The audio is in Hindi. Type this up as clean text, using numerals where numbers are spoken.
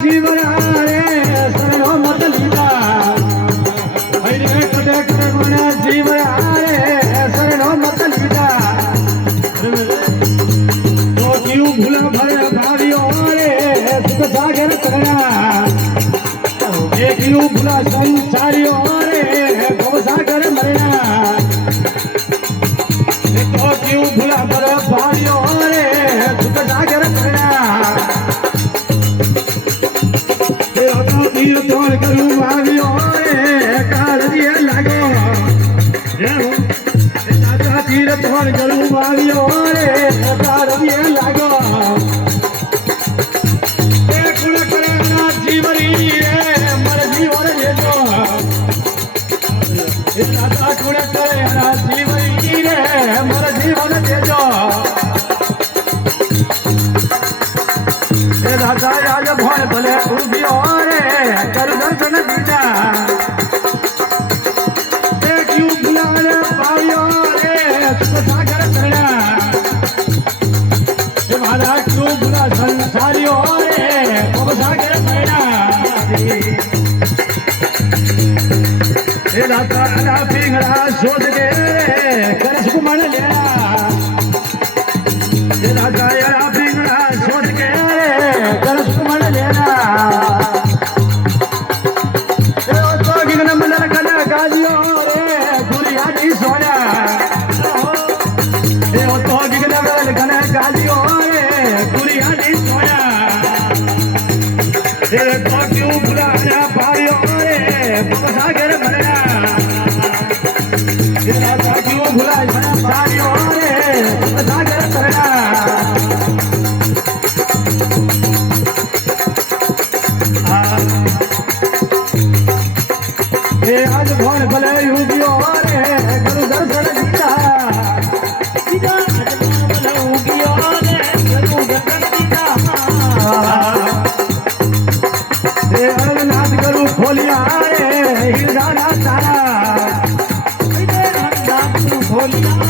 जीवरारे शरणो मत लीता हरे कटे कर मन जीवरारे शरणो मत लीता तो क्यों भूला भर भावियों रे सुख सागर करना एक क्यों भूला संसारियों रे भव सागर मरना तो क्यों भूला भर भावियों रे सुख सागर करना तीर्थों करूँ भावियों कालजिया लागो दादा तीर्थों करूँ भावियों कालजिया लागो कुण करे जीवनी रे मर जीवन देजो दादा कुण करे जीवनी रे मर जीवन देजो दादा राज भय भले उभियो कर दर्शन दीजा क्यों बुलाने पावियो रे सुख सागर करना मारा क्यों बुला संसारियो रे भव सागर करना दाता अना पिंगड़ा सोच के कर सुमन लेना दाता अना पिंगड़ा सोच के कर सुमन लेना क्यों बुलाना पारियो रे सागर भरना क्यों बुलाना पारियो रे सागर भरना आज भवन भले युगियो रे गुरु दर्शन दीता भले युगियो रे गुरु दर्शन दीता नाथ करू खोलिया रे हिरदाना तारा नाथ खोलिया